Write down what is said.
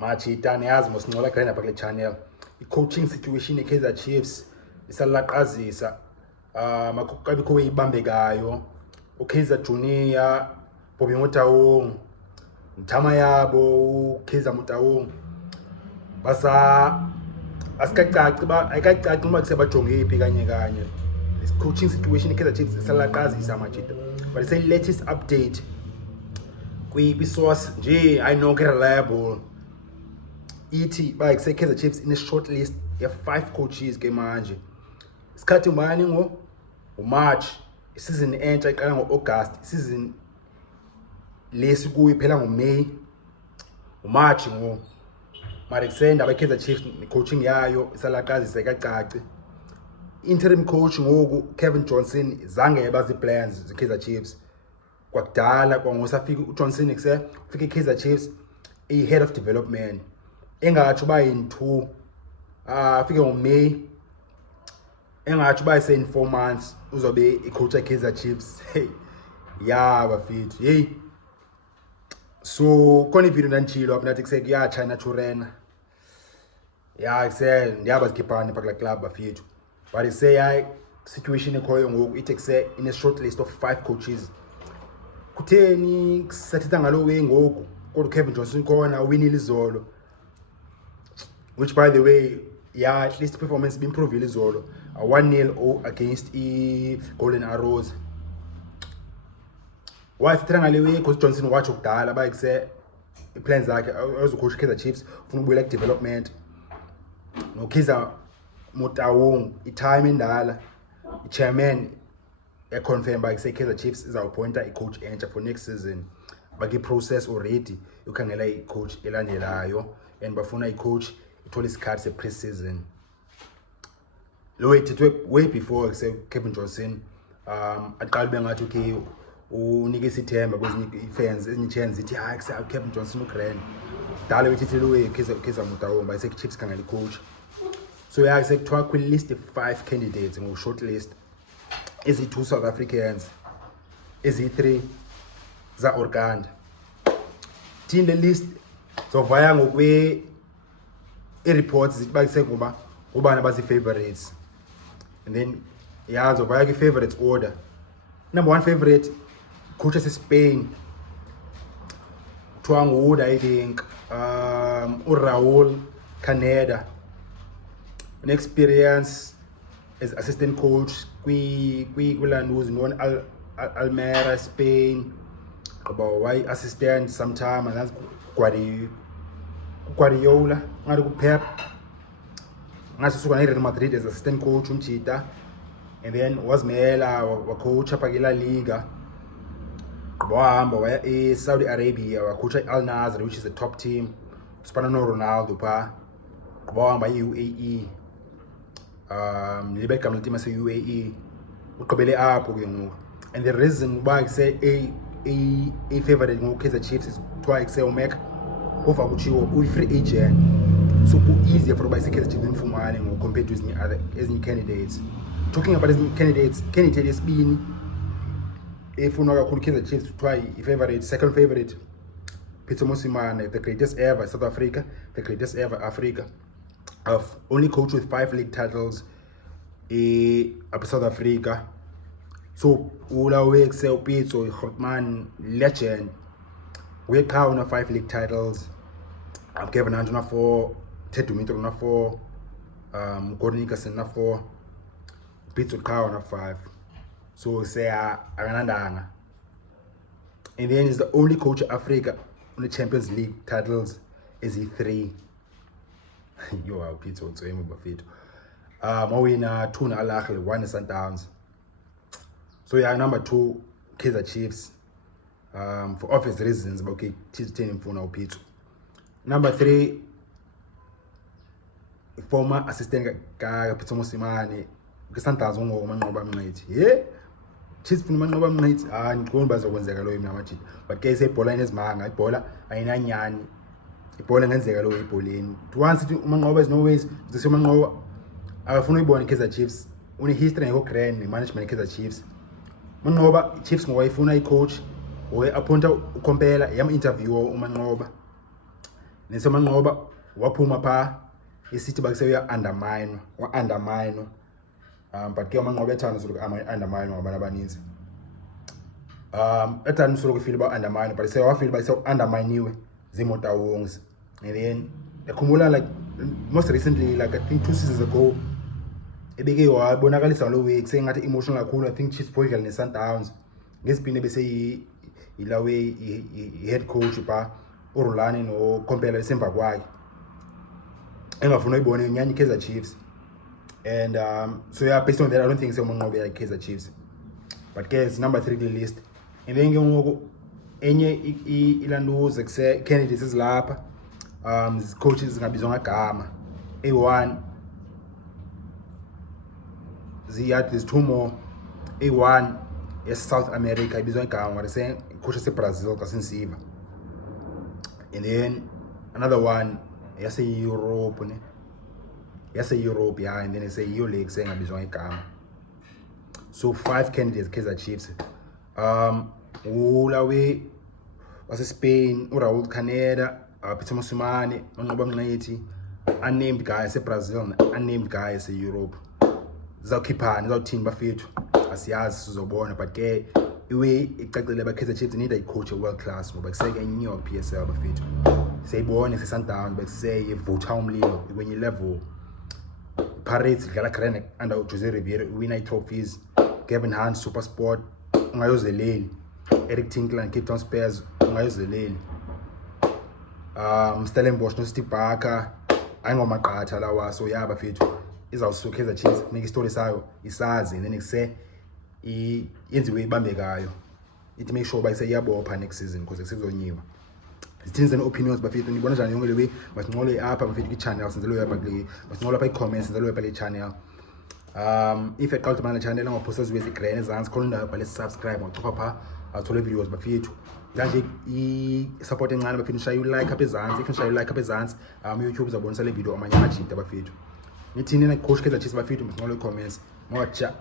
Machita niyazi mosincola grand apha kule channel. I-coaching situation e-Kaizer Chiefs isalaqazisa. Makukabikho weyibambekayo. uKaizer Junior, Bobby Motaung, Mthama yabo, uKaizer Motaung. Basa asikacaci ba ayikacaci uma kusebajonge iphi kanye. This coaching situation e-Kaizer Chiefs isalaqazisa machita. But it's a latest update. Kwi-source nje I know reliable. Ithi ba Kaizer Chiefs in a short list ya 5 coaches ke manje. Isikhathi ngubani ngo March, season entsha iqala ngo-August, season lesi kuyiphela ngo-May, March ngo mara kusenda Kaizer Chiefs coaching yayo isalaqazisa ikacaci. Interim coach ngoku Cavin Johnson zange bazi plans Kaizer Chiefs. Kwakudala kwangosafika uJohnson ufike Kaizer Chiefs head of development. Engathi ba in 2 afike ngoMay. Engathi ba in 4 months uzobe icoach Kaizer Chiefs. Hey. Yeah, bafethu. Hey. So kona video ndanchilo apha nathi kuseke ya China Turena. Yeah, kusele ndiyaba zikhipana pha kula club bafethu. But say I situation ekhoyo ngoku ithi kuse in a short list of 5 coaches. Kutheni kusathetha ngalo way ngoku kodwa Cavin Johnson khona winile izolo, which by the way yeah at least performance improved izolo 1-0 against Golden Arrows. Why sithetha ngale way because Johnson watch ukudala ba kuse plans zakhe azocoach Kaizer Chiefs ufuna ukubuyela ku development no Kaizer Motaung i-time endala i-chairman confirm by say Kaizer Chiefs is our pointer a coach entsha for next season. Baki process already ukhangela i-coach elandelayo and bafuna i-coach ithole isikhathi se-pre-season. Lo ethethwe way before say Cavin Johnson aqala bengathi okay unike isithemba kwezinye i-fans ezinye chance ithi hayi kuse Cavin Johnson ugrand dala wethi lo way Kaizer Motaung by say Chiefs khangela i-coach. So yeah sekuthiwa kwi-list 5 candidates ngo short list. Is it 2 South Africans? Is it 3 za Orkanda? Team the list so vaya ngokwe reports zibakise kuba ubani abazi favorites. And then yeah so vaya ke favorites order. Number 1 favorite coach is Spain. Wood I think Raul, Caneda. An experience as assistant coach Kwilanuz known Almera, Spain. About why assistant sometime and that's Guardiola. Ngari ku Pep. Ngasuka na Real Madrid as assistant coach Mngqithi. And then was Mela wa coach apha ke La Liga. Wahamba waya Saudi Arabia wa coach Al Nassr, which is the top team. Spana no Ronaldo pa. Wahamba UAE. Libe kamla team ase UAE uqobele apho ke ngoku. And the reason why I say a favorite ngo Kaizer Chiefs is twice say umeka over kuchiwo uyi free agent, so easier for by Kaizer Chiefs imfumane ngo compared to ezinye candidates. Talking about ezinye candidates, candidate esibini efuna kakhulu Kaizer Chiefs twice favorite, second favorite Pitso Mosimane, the greatest ever South Africa, the greatest ever Africa. I've only coached with 5 league titles up South Africa. So Ula we excel Pitso Mosimane legend. We count 5 league titles. I've given Andrew 4, Ted Dumitro 4, Gordon Nicholson 4, Pitso count 5. So say Aranandanga. And then he's the only coach of Africa on the Champions League titles is he 3. Yo, I'll Pitso so him bafethu. Mawina 2 na Al Ahly, 1 Sundowns. So yeah, number 2 Kaizer Chiefs. For obvious reasons, but okay, Chiefs team for now Pitso. Number 3 former assistant Pitso Mosimane. Sundowns ngo Manqoba Mngqithi. Yeah. Chiefs funa Manqoba Mngqithi ngikubona bazokwenzeka lo yimi namajita. But ke isebhola inezimanga, ibhola ayinanyani. Ibhola ngenzeka lo ibholeni. Once ithi uManqoba is no ways zise uManqoba akafuna uyibona Kaizer Chiefs une history ngeko grand management Kaizer Chiefs. Manqoba Chiefs ngoyifuna icoach oy appointa ukompela yam interview uManqoba. nese Manqoba waphuma pha esithi bakuse uya undermine but ke Manqoba ethanda usuku undermine ngabantu abaninzi ethanda usuku feel ba undermine but se wafeel ba se underminiwe zimota wongs. And then ekhumbula like most recently, like I think 2 seasons ago, ebeke wabonakalisa lo week sengathi emotional kakhulu. I think Chiefs Portugal ne Sundowns ngesibini bese ilawe head coach ba uRolani no compare semva kwakhe engafuna uyibone nyanya Kaizer Chiefs. And so yeah, based on that I don't think so Manqoba like Kaizer Chiefs, but guys number 3 the list. And then ke ngoku enye ilanduze kuse candidates izilapha coaches zingabizwa ngagama. A1 there's 2 more. A1 is South America ibizwa igama ngare se coach se Brazil kasinsiva. And then another one yase Europe ne yase Europe, yeah, and then it's a EU league sengabizwa igama. So 5 candidates Kaizer Chiefs. Ulawe was Spain, Raul, Caneda, Pitso Mosimane, Mngqithi, unnamed guys Brazil, unnamed guys Europe. Zawukhiphana zawuthini bafethu asiyazi sizobona, but ke iwe icacile ba Kaizer Chiefs need a coach world class ngoba kuseke enye PSL bafethu siyibone se-Sundowns bekuse ivutha umlilo kwenye level. Pirates dlala Caneda under Jose Ribeiro win trophies. Cavin Johnson Super Sport ungayozeleli. Eric Tinkler Cape Town Spurs ungayozeleli. Stellenbosch no Steve Barker ayingomaqatha lawa. So yeah bafethu izawusuka Kaizer Chiefs make story sayo isazi, and then ikuse yenziwe ibambekayo. It make sure bayise iyabopha next season because sekuzonyiwa. Zithini zenu opinions bafethu, nibona njani yonke le way masinqole apha bafethu ki channel senzelwe apha kule masinqole apha i-comments senzelwe apha le channel. If you qala mana channel ngaphosa ziwezi grand ezantsi khona indawo bhale subscribe ngochopha pha athole videos bafethu. Kanje i-support encane bafethu, shaya u-like apha ezantsi. If nishaya u-like apha ezantsi YouTube uzabonisa le video amanye amajita bafethu. Nithini na coach Kaizer Chiefs bafethu masinqole i-comments. Ngoja